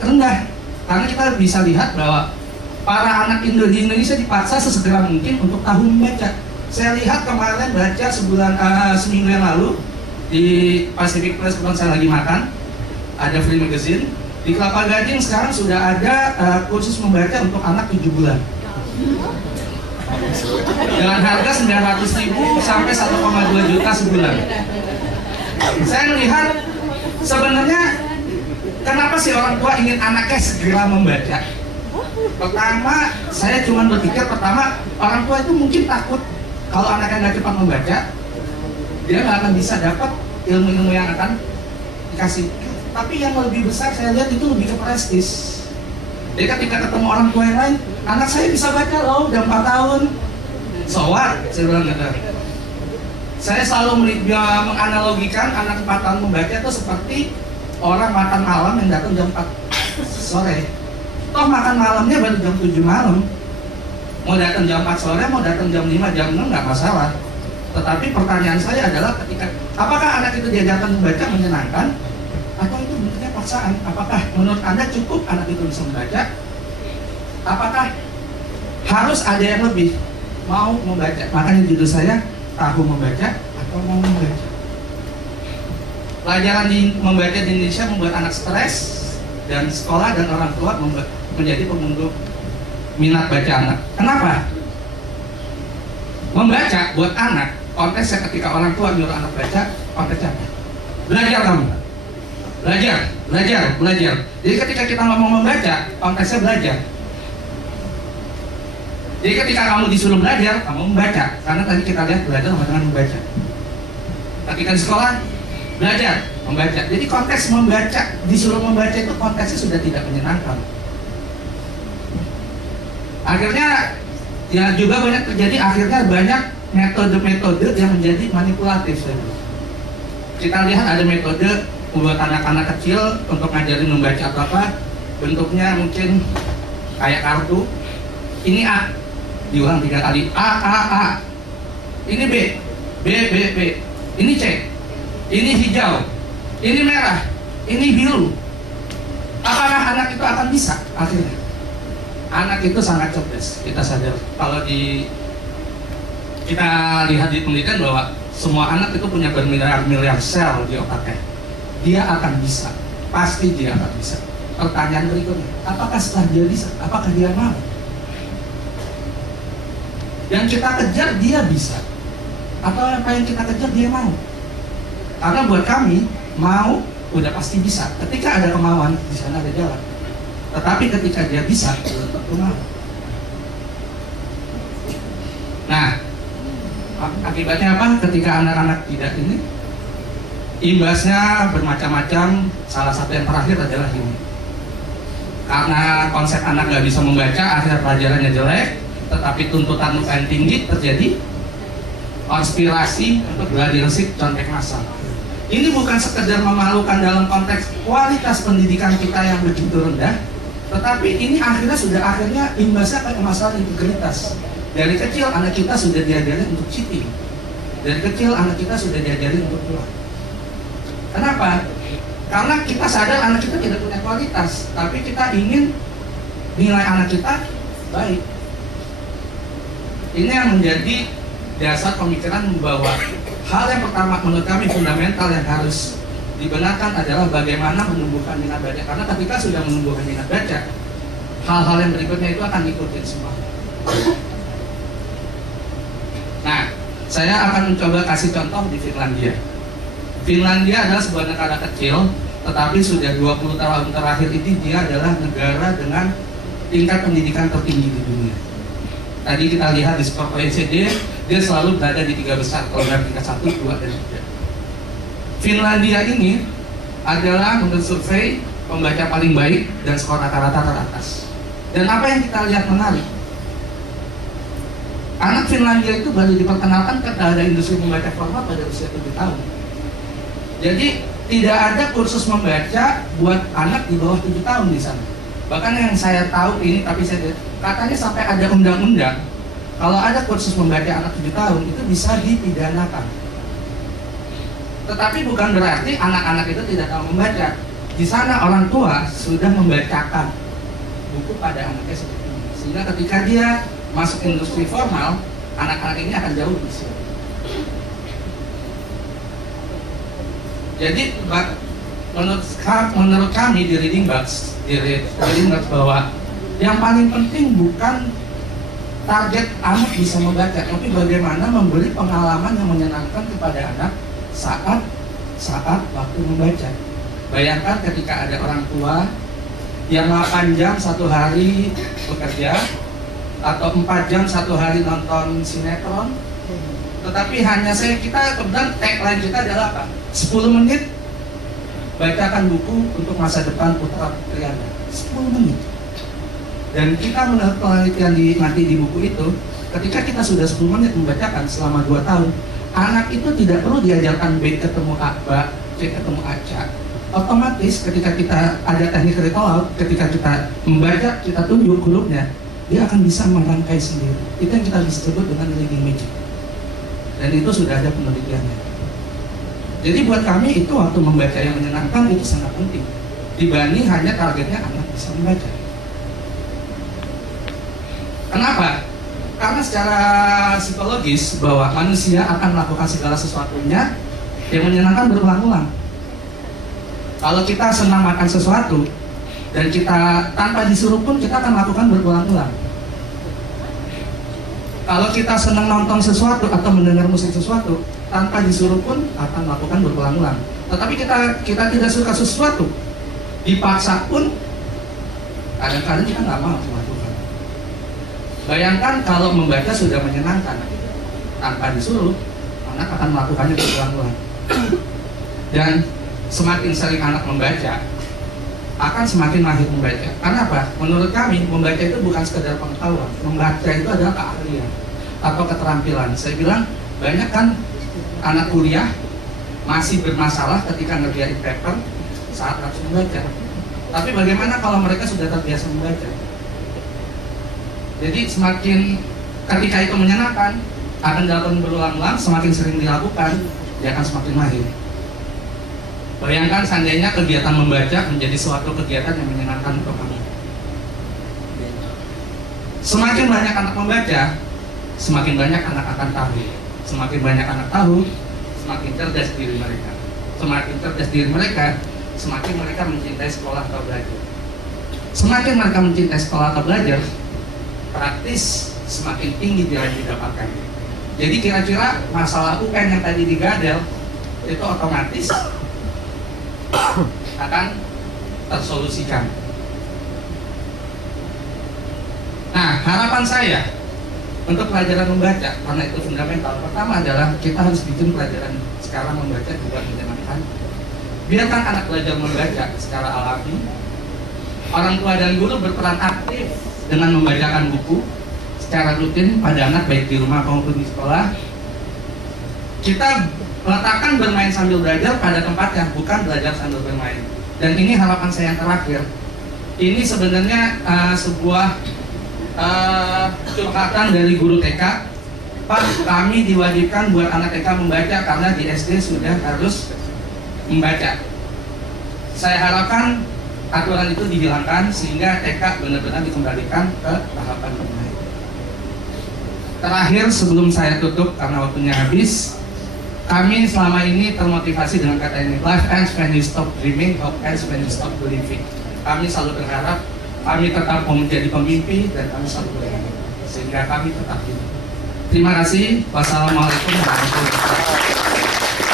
rendah. Karena kita bisa lihat bahwa para anak di Indonesia dipaksa sesegera mungkin untuk tahu membaca. Saya lihat kemarin baca seminggu yang lalu di Pacific Press, kebetulan saya lagi makan, ada free magazine. Di Kelapa Gading sekarang sudah ada kursus membaca untuk anak 7 bulan. Dengan harga 900.000 sampai 1,2 juta sebulan. Saya melihat sebenarnya kenapa sih orang tua ingin anaknya segera membaca? Pertama, saya cuma berpikir orang tua itu mungkin takut kalau anaknya nggak cepat membaca, dia nggak akan bisa dapat ilmu-ilmu yang akan dikasih. Tapi yang lebih besar saya lihat itu lebih ke prestis. Jadi ketika ketemu orang tua yang lain, anak saya bisa baca loh, udah 4 tahun. So what? Saya bilang gitu. Saya selalu menganalogikan anak 4 tahun membaca itu seperti orang makan malam yang datang jam 4 sore. Toh makan malamnya baru jam 7 malam. Mau datang jam 4 sore, mau datang jam 5, jam 6 nggak masalah. Tetapi pertanyaan saya adalah apakah anak itu diajarkan membaca menyenangkan atau itu bentuknya paksaan? Apakah menurut Anda cukup anak itu bisa membaca? Apakah harus ada yang lebih? Mau membaca? Makanya judul saya tahu membaca atau mau membaca. Pelajaran membaca di Indonesia membuat anak stres, dan sekolah dan orang tua menjadi pemunggu minat baca anak. Kenapa? Membaca buat anak, konteksnya ketika orang tua nyuruh anak baca, konteksnya apa? Belajar kamu. Belajar. Jadi ketika kita ngomong membaca, konteksnya belajar. Jadi ketika kamu disuruh belajar, kamu membaca. Karena tadi kita lihat belajar sama dengan membaca. Ketika di sekolah, belajar, membaca. Jadi konteks membaca, disuruh membaca itu konteksnya sudah tidak menyenangkan. Akhirnya ya juga banyak terjadi, akhirnya banyak metode-metode yang menjadi manipulatif. Kita lihat ada metode buat anak-anak kecil untuk ngajarin membaca atau apa, bentuknya mungkin kayak kartu. Ini A, diulang 3 kali, A. Ini B. Ini C. Ini hijau, ini merah, ini biru. Apakah anak itu akan bisa? Akhirnya anak itu sangat cerdas. Kita sadar kalau kita lihat di penelitian bahwa semua anak itu punya bermiliar-miliar sel di otaknya. Dia akan bisa, pasti dia akan bisa. Pertanyaan berikutnya, apakah setelah dia bisa? Apakah dia mau? Yang kita kejar dia bisa, atau apa yang kita kejar dia mau? Karena buat kami, mau udah pasti bisa. Ketika ada kemauan, di sana ada jalan. Tetapi ketika dia bisa, belum tentu mau. Nah, akibatnya apa? Ketika anak-anak tidak ini, imbasnya bermacam-macam. Salah satu yang terakhir adalah ini. Karena konsep anak nggak bisa membaca, akhirnya pelajarannya jelek. Tetapi tuntutan UN tinggi, terjadi konspirasi untuk gladiresik contek massal. Ini bukan sekedar memalukan dalam konteks kualitas pendidikan kita yang begitu rendah, tetapi ini akhirnya imbasnya ke masalah integritas. Dari kecil anak kita sudah diajarin untuk cheating. Dari kecil anak kita sudah diajarin untuk pulang. Kenapa? Karena kita sadar anak kita tidak punya kualitas, tapi kita ingin nilai anak kita baik. Ini yang menjadi dasar pemikiran bahwa hal yang pertama menurut kami fundamental yang harus dibenarkan adalah bagaimana menumbuhkan minat baca. Karena ketika sudah menumbuhkan minat baca, hal-hal yang berikutnya itu akan ikutin semua. Nah, saya akan mencoba kasih contoh di Finlandia. Finlandia adalah sebuah negara kecil, tetapi sudah 20 tahun terakhir ini dia adalah negara dengan tingkat pendidikan tertinggi di dunia. Tadi kita lihat di skor OECD, dia selalu berada di 3 besar, kalau dari tingkat 1, 2, dan 3. Finlandia ini adalah menurut survei pembaca paling baik dan skor rata-rata teratas. Dan apa yang kita lihat menarik, anak Finlandia itu baru diperkenalkan kepada industri membaca formal pada usia 7 tahun. Jadi tidak ada kursus membaca buat anak di bawah 7 tahun di sana. Bahkan yang saya tahu ini, tapi saya katanya sampai ada undang-undang kalau ada kursus membaca anak 7 tahun itu bisa dipidanakan. Tetapi bukan berarti anak-anak itu tidak tahu membaca. Di sana orang tua sudah membacakan buku pada anaknya seperti ini, sehingga ketika dia masuk industri formal, anak-anak ini akan jauh lebih siap. Jadi menurut kami di Reading Bugs bahwa yang paling penting bukan target anak bisa membaca, tapi bagaimana memberi pengalaman yang menyenangkan kepada anak saat waktu membaca. Bayangkan ketika ada orang tua yang 8 jam satu hari bekerja atau 4 jam satu hari nonton sinetron, tetapi hanya kita kemudian tagline kita adalah apa? 10 menit bacakan buku untuk masa depan putra putri Anda. 10 menit. Dan kita menurut penelitian nanti di buku itu, ketika kita sudah 10 menit membacakan selama 2 tahun, anak itu tidak perlu diajarkan B ketemu A, C ketemu A, C. Otomatis ketika kita ada teknik ritual, ketika kita membaca, kita tunjuk hurufnya, dia akan bisa merangkai sendiri. Itu yang kita bisa sebut dengan reading magic. Dan itu sudah ada penelitiannya. Jadi buat kami itu waktu membaca yang menyenangkan itu sangat penting dibanding hanya targetnya anak bisa membaca. Kenapa? Karena secara psikologis bahwa manusia akan melakukan segala sesuatunya yang menyenangkan berulang-ulang. Kalau kita senang makan sesuatu dan kita tanpa disuruh pun kita akan lakukan berulang-ulang. Kalau kita senang nonton sesuatu atau mendengar musik sesuatu tanpa disuruh pun akan melakukan berulang-ulang. Tetapi kita tidak suka sesuatu, dipaksa pun kadang-kadang kita nggak mau melakukan. Bayangkan kalau membaca sudah menyenangkan, tanpa disuruh, anak akan melakukannya berulang-ulang. Dan semakin sering anak membaca, akan semakin mahir membaca. Karena apa? Menurut kami, membaca itu bukan sekedar pengetahuan. Membaca itu adalah keahlian atau keterampilan. Saya bilang, banyak kan anak kuliah masih bermasalah ketika ngerjain paper saat harus membaca. Tapi bagaimana kalau mereka sudah terbiasa membaca? Jadi semakin ketika itu menyenangkan, akan dilakukan berulang-ulang, semakin sering dilakukan, dia akan semakin mahir. Bayangkan seandainya kegiatan membaca menjadi suatu kegiatan yang menyenangkan untuk kamu. Semakin banyak anak membaca, semakin banyak anak akan tahu. Semakin banyak anak tahu, semakin cerdas diri mereka. Semakin cerdas diri mereka, semakin mereka mencintai sekolah atau belajar. Semakin mereka mencintai sekolah atau belajar, praktis semakin tinggi nilai yang didapatkan. Jadi kira-kira masalah UN yang tadi digadel itu otomatis akan tersolusikan. Nah, harapan saya untuk pelajaran membaca, karena itu fundamental. Pertama adalah kita harus bikin pelajaran sekarang membaca juga menyenangkan. Biarkan anak belajar membaca secara alami. Orang tua dan guru berperan aktif dengan membacakan buku secara rutin pada anak baik di rumah maupun di sekolah. Kita letakkan bermain sambil belajar pada tempatnya, bukan belajar sambil bermain. Dan ini harapan saya yang terakhir. Ini sebenarnya sebuah curhatan dari guru TK. Pak, kami diwajibkan buat anak TK membaca karena di SD sudah harus membaca. Saya harapkan aturan itu dihilangkan sehingga TK benar-benar dikembalikan ke tahapan bermain. Terakhir sebelum saya tutup karena waktunya habis, kami selama ini termotivasi dengan kata ini, life ends when you stop dreaming, hope ends when you stop believing. Kami selalu berharap, kami tetap mau menjadi pemimpi dan kami selalu berharap, sehingga kami tetap hidup. Terima kasih. Wassalamualaikum warahmatullahi wabarakatuh.